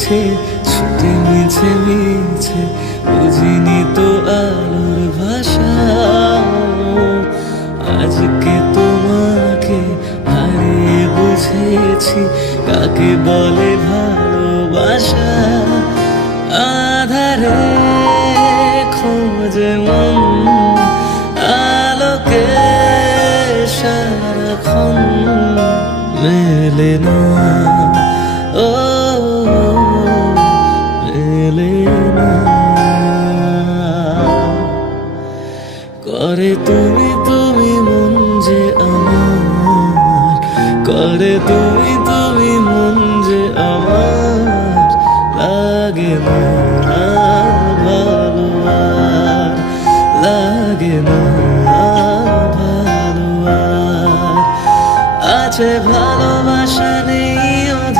মিছে ছুটে মিছে মিছে বুঝিনি তো আলোর ভাষা। আজকে তোমাকে হারিয়ে বুঝেছি কাকে বলে ভালোবাসা। আধারে খোঁজে মন আলোকে সারাক্ষণ মেলে না।